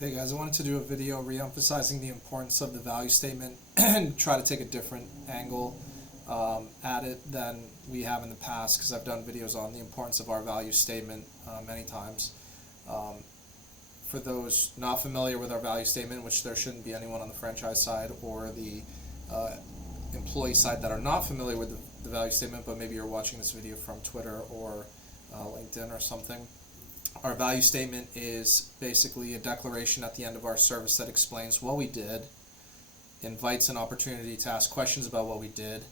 Hey guys, I wanted to do a video re-emphasizing the importance of the value statement and try to take a different angle at it than we have in the past, because I've done videos on the importance of our value statement many times. For those not familiar with our value statement, which there shouldn't be anyone on the franchise side or the employee side that are not familiar with the value statement, but maybe you're watching this video from Twitter or LinkedIn or something. Our value statement is basically a declaration at the end of our service that explains what we did, invites an opportunity to ask questions about what we did,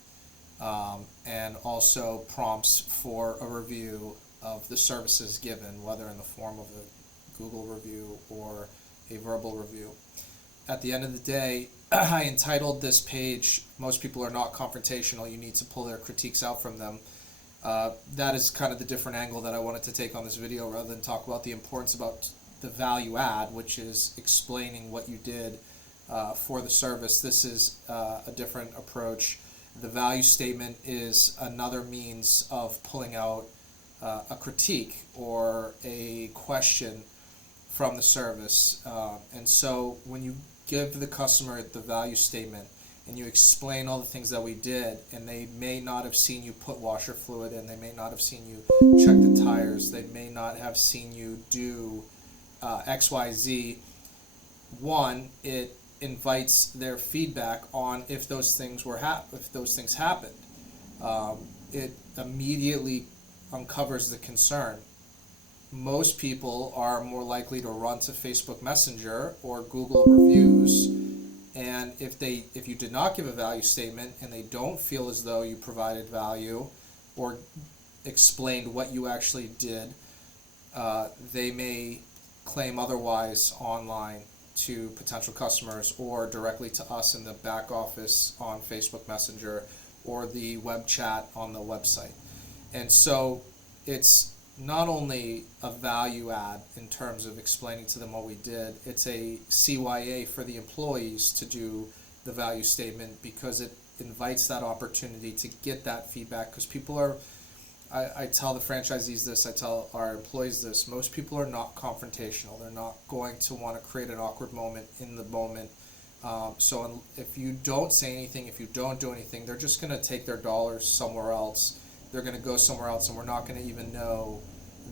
and also prompts for a review of the services given, whether in the form of a Google review or a verbal review. At the end of the day, I entitled this page, "Most people are not confrontational, you need to pull their critiques out from them." That is kind of the different angle that I wanted to take on this video, rather than talk about the importance about the value add, which is explaining what you did for the service. This is a different approach. The value statement is another means of pulling out a critique or a question from the service. And so when you give the customer the value statement and you explain all the things that we did, and they may not have seen you put washer fluid in, they may not have seen you check the tires, they may not have seen you do XYZ. One, it invites their feedback on if those things happened. It immediately uncovers the concern. Most people are more likely to run to Facebook Messenger or Google reviews, and if you did not give a value statement and they don't feel as though you provided value or explained what you actually did, they may claim otherwise online to potential customers or directly to us in the back office on Facebook Messenger or the web chat on the website. And so it's not only a value add in terms of explaining to them what we did, it's a CYA for the employees to do the value statement, because it invites that opportunity to get that feedback. Because people are, I tell the franchisees this, I tell our employees this, most people are not confrontational. They're not going to want to create an awkward moment in the moment. So if you don't say anything, if you don't do anything, they're just going to take their dollars somewhere else. They're going to go somewhere else, and we're not going to even know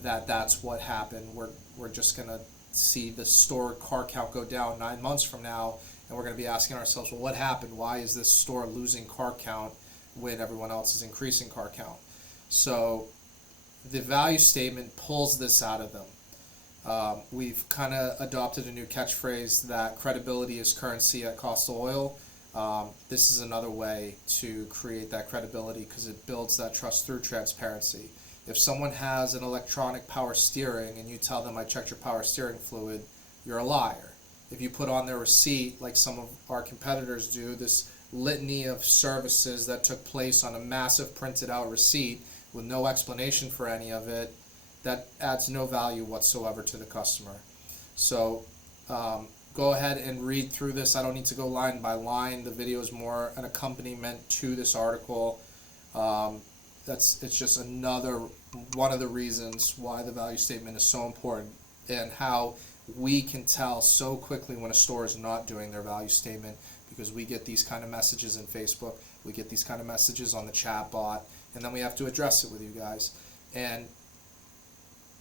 that that's what happened. We're just going to see the store car count go down 9 months from now, and we're going to be asking ourselves, well, what happened? Why is this store losing car count when everyone else is increasing car count? So the value statement pulls this out of them. We've kind of adopted a new catchphrase that credibility is currency at Costa Oil. This is another way to create that credibility, because it builds that trust through transparency. If someone has an electronic power steering and you tell them, "I checked your power steering fluid," you're a liar. If you put on their receipt, like some of our competitors do, this litany of services that took place on a massive printed out receipt with no explanation for any of it, that adds no value whatsoever to the customer. So go ahead and read through this. I don't need to go line by line. The video is more an accompaniment to this article. It's just another one of the reasons why the value statement is so important, and how we can tell so quickly when a store is not doing their value statement, because we get these kind of messages in Facebook, we get these kind of messages on the chat bot, and then we have to address it with you guys. And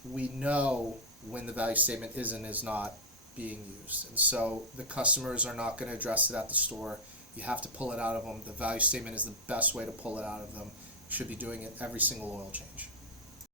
we know when the value statement is and is not being used. And so the customers are not going to address it at the store. You have to pull it out of them. The value statement is the best way to pull it out of them. You should be doing it every single oil change.